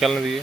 খেলনা দিয়ে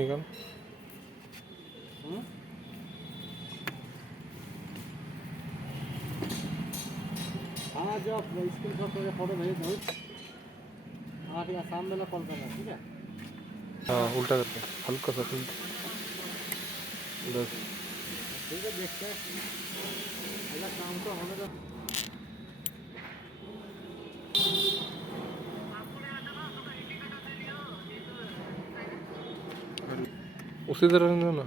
এখন हाँ जो आप स्क्रीन शॉट करके फोटो भेज दो। हाँ ठीक है, शाम में ना कॉल करना, ठीक है? हाँ उल्टा करके हल्का सा बस ठीक है, देखते हैं अगर काम तो होने तो। उसी तरह ना ना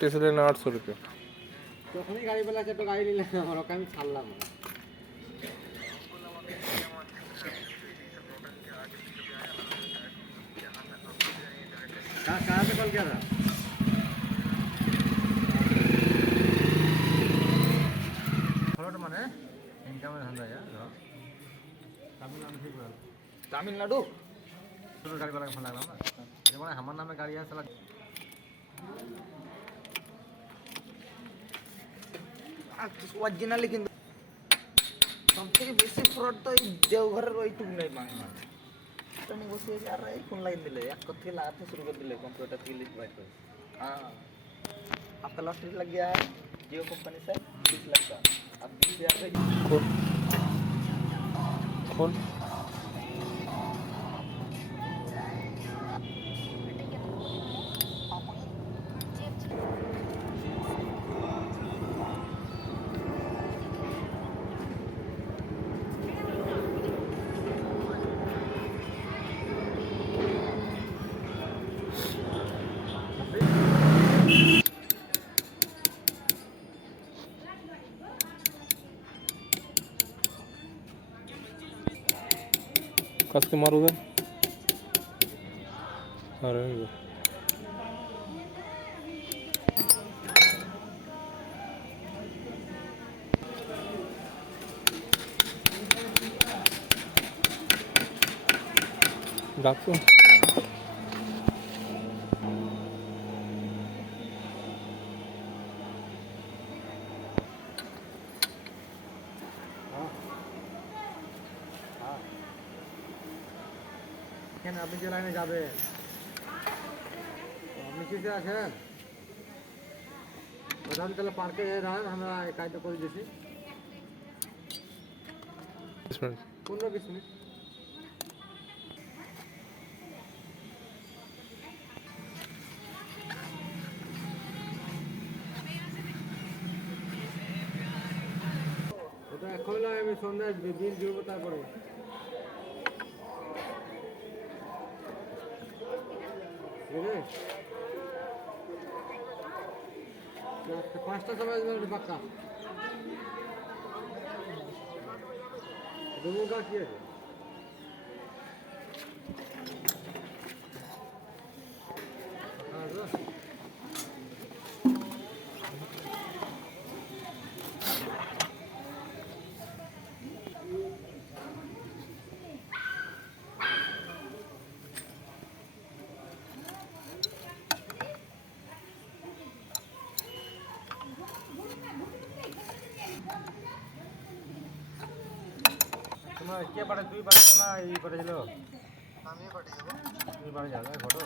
टेस्ट लेना 800 रुपये যখনই গাড়ি বেলা আছে তো গাড়ি নিলে আমার ওকে আমি ছাড়লাম না। कहाँ पे कॉल किया था? ফলোটা মানে ইনকামের ধান্দা যা তামিলনাড়ু থেকে বল। তামিলনাড়ু ছোট গাড়ি वाला ফোন লাগলাম না, যেমন আমার নামে গাড়ি আছে অরিজিনালি, কিন্তু সবথেকে বেশি ফ্রড তো এই দেওঘরের ওইটুক নেই বাংলা বসে আর এই ফোন লাগিয়ে দিলে এক থেকে লাগাতে शुरू कर दिले कंप्यूटर की लिस्ट बाइट पर। हाँ आपका लॉटरी लग गया है जियो कंपनी से 30 लाख का, अब 20,000 कौन कौन कस के मारो उधर अरे डाकू আপনি যে লাইনে যাবে কিসে আছেন প্রধান তাহলে পার্কে দাঁড়ান আমরা এই কাজটা করে দিছি 20 মিনিট 15-20 মিনিট ওটা এখন নয় আমি সন্ধ্যায় বিল জুড়বো তারপরে ঠিক আছে 5টার সময় আসবেন পাক্কা ডুমুর গাছ কি আছে তোমার কে পাঠায় তুই পাঠাচ্ছ না এই পাঠাচ্ছিল আমি পাঠিয়ে দেবো তুই পাঠিয়ে যাবে ফটো